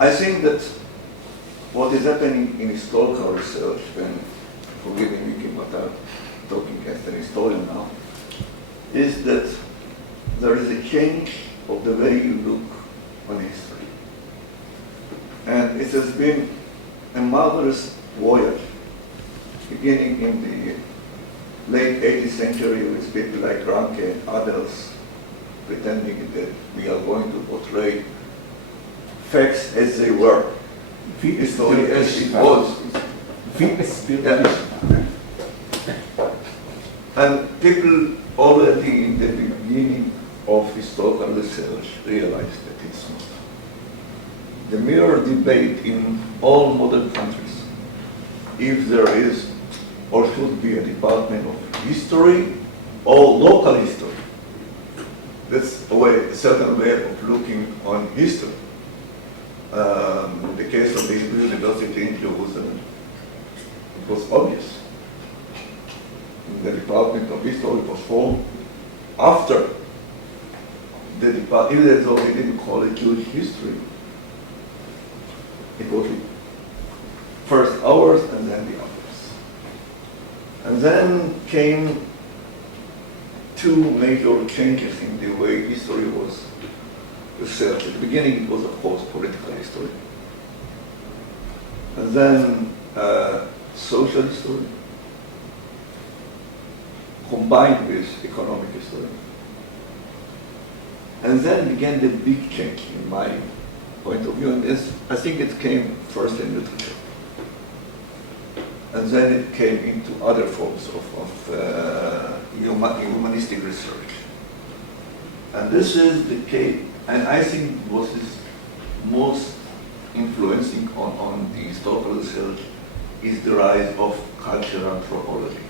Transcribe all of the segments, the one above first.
I think that what is happening in historical research, and forgive me, Vicky, but I'm talking as an historian now, is that there is a change of the way you look on history. And it has been a marvelous voyage, beginning in the late 18th century with people like Ranke and others pretending that we are going to portray facts as they were, history as it was. And people already in the beginning of historical research realized that it's not. The mere debate in all modern countries, if there is or should be a department of history or local history. That's a certain way of looking on history. In the case of the Hebrew University in Jerusalem, it was obvious. The Department of History was formed after the department, even though they didn't call it Jewish history. It was first ours and then the others. And then came two major changes in the way history was researched. At the beginning, it was, of course, political history. And then social history, combined with economic history. And then began the big change in my point of view. And this, I think it came first in literature. And then it came into other forms of humanistic research. And this is the case, and I think what is most influencing on the historical research is the rise of cultural anthropology.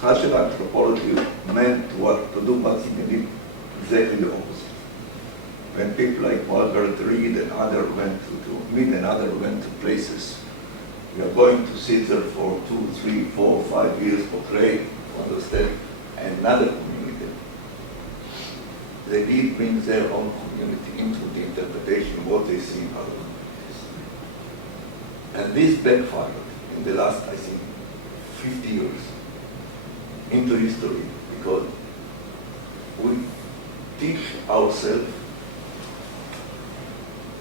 Cultural anthropology meant to do one thing and did exactly the opposite. When people like Margaret Reed and others went to places, we are going to sit there for 2, 3, 4, 5 years for trade to understand another community. They did bring their own community into the interpretation of what they see in other communities. And this backfired in the last, I think, 50 years into history because we teach ourselves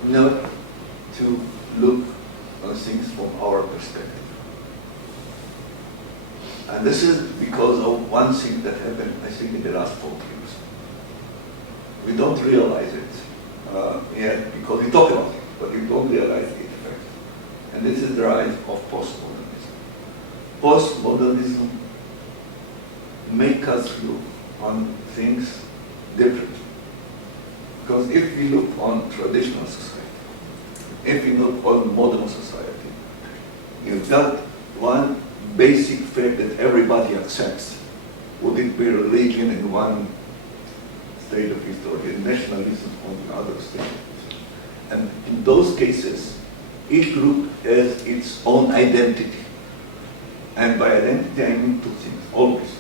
not to look on things from our perspective. And this is because of one thing that happened, I think, in the last 40 years. We don't realize it yet because we talk about it, but we don't realize the effect. And this is the rise of postmodernism. Postmodernism makes us look on things differently. Because if we look on traditional society, if we look on modern society, you've got one basic fact that everybody accepts. Would it be religion in one state of history and nationalism on the other state of history? And in those cases, each group has its own identity. And by identity, I mean two things, always.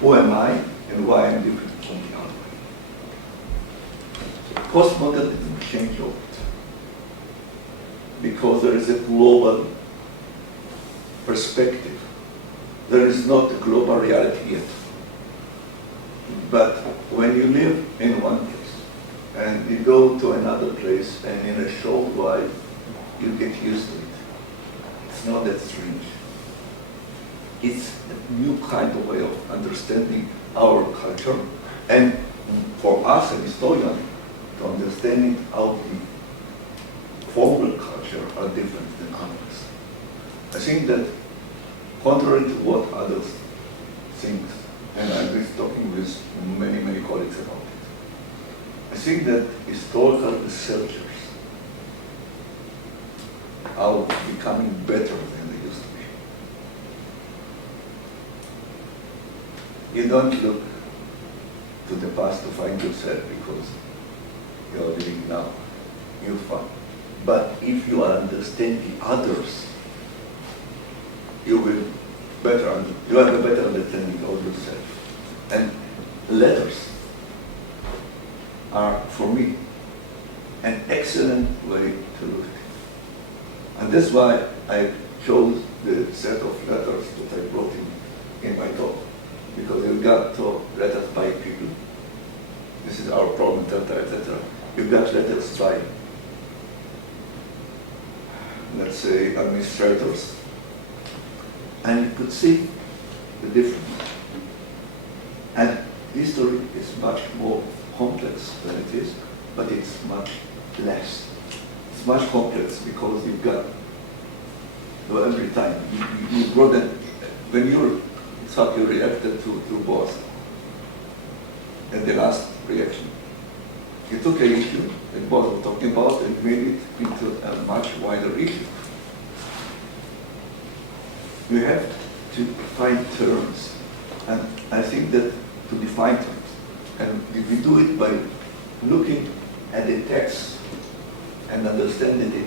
Who am I and why I'm different from the other? Postmodernism changed all that. Because there is a global perspective. There is not a global reality yet. But when you live in one place and you go to another place and in a short while you get used to it, it's not that strange. It's a new kind of way of understanding our culture, and for us, an historian, to understanding how the formal culture are different than others. I think that contrary to what others think, and I've been talking with many, many colleagues about it, I think that historical researchers are becoming better than they used to be. You don't look to the past to find yourself because you are living now. You find. But if you understand the others, you have a better understanding of yourself. And letters are, for me, an excellent way to look at it. And that's why I chose the set of letters that I brought in my talk, because you've got letters by people. This is our problem, etc. You've got letters by, let's say, administrators, and you could see the difference. And history is much more complex than it is, but it's much less. It's much complex because you've got, well, every time you brought it, when it's how you reacted to boss at the last reaction. You took an issue that boss was talking about and made it into a much wider issue. You have to find terms, and I think that to define terms, and if we do it by looking at the text and understanding it,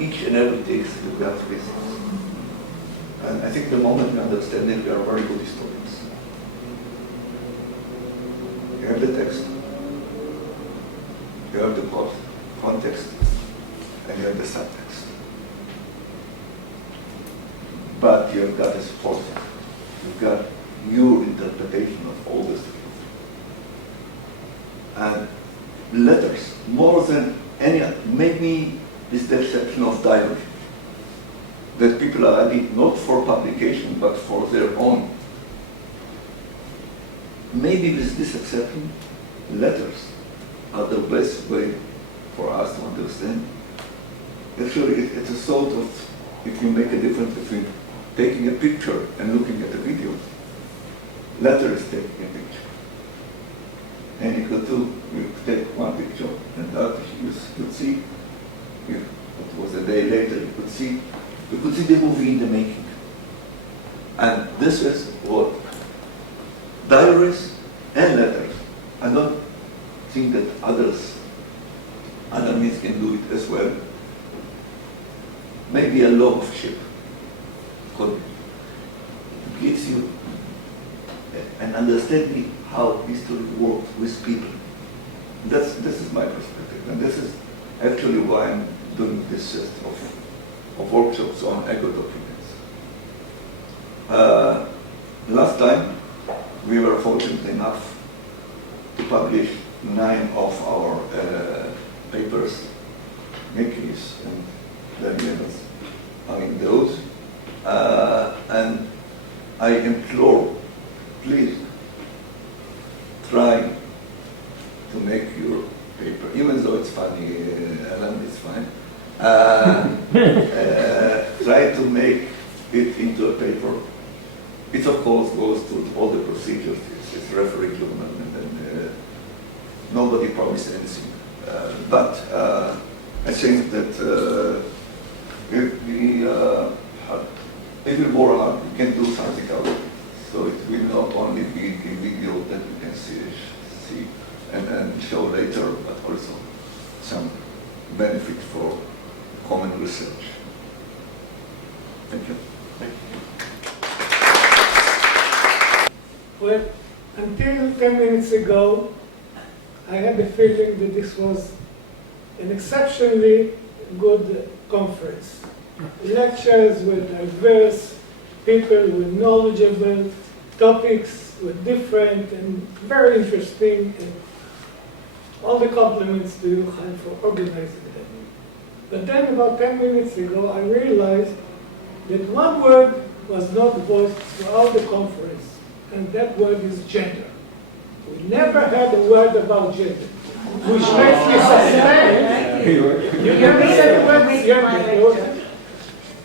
each and every text you've got reasons. And I think the moment we understand it, we are very good historians. You have the text, you have the context, and you have the subtext. But you have got a support. You've got your interpretation of all this. And letters, more than any, maybe is the exception of diary, that people are adding not for publication, but for their own. Maybe with this exception, letters are the best way for us to understand. Actually, it's a sort of, if you make a difference between taking a picture and looking at a video, letter is taking a picture. And you could take one picture, and that you could see, it was a day later, you could see the movie in the making. And this is what diaries and letters. I don't think that other means can do it as well. Maybe a log of ship gives you an understanding how history works with people. This is my perspective, and this is actually why I'm doing this set of workshops on echo documents. Last time, we were fortunate enough to publish 9 of our papers, Mickey's and Daniel's, those. And I implore, please try to make your paper, even though it's funny, Alan, it's fine. Try to make it into a paper. It of course goes through all the procedures. It's referendum, and then nobody promised anything. But I think that if we work hard, we can do something out of it. So it will not only be a video that we can see and show later, but also some benefit for common research. Thank you. Well, until 10 minutes ago, I had the feeling that this was an exceptionally good conference. Lectures were diverse, people were knowledgeable, topics were different and very interesting, and all the compliments to you, Haim, for organizing them. But then about 10 minutes ago, I realized that one word was not voiced throughout the conference, and that word is gender. We never had a word about gender, which makes me suspect. You never said the word gender.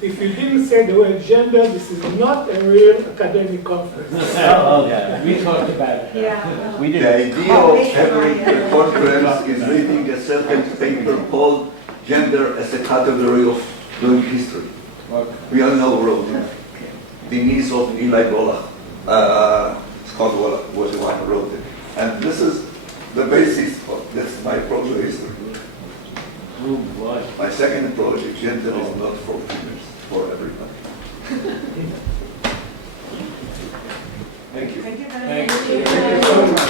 If you didn't say the word gender, this is not a real academic conference. Oh, okay. We talked about it. Yeah. We did. The idea of having a conference is reading a certain paper called Gender as a Category of Doing History. We all know wrote it. The niece of Eli Gollach, Scott Wallach was the one who wrote it. And this is the basis of this, my project history. Oh, boy. My second project, Gender is not for females, for everybody. Thank you. Thank you very Thank much. you. Thank you so much.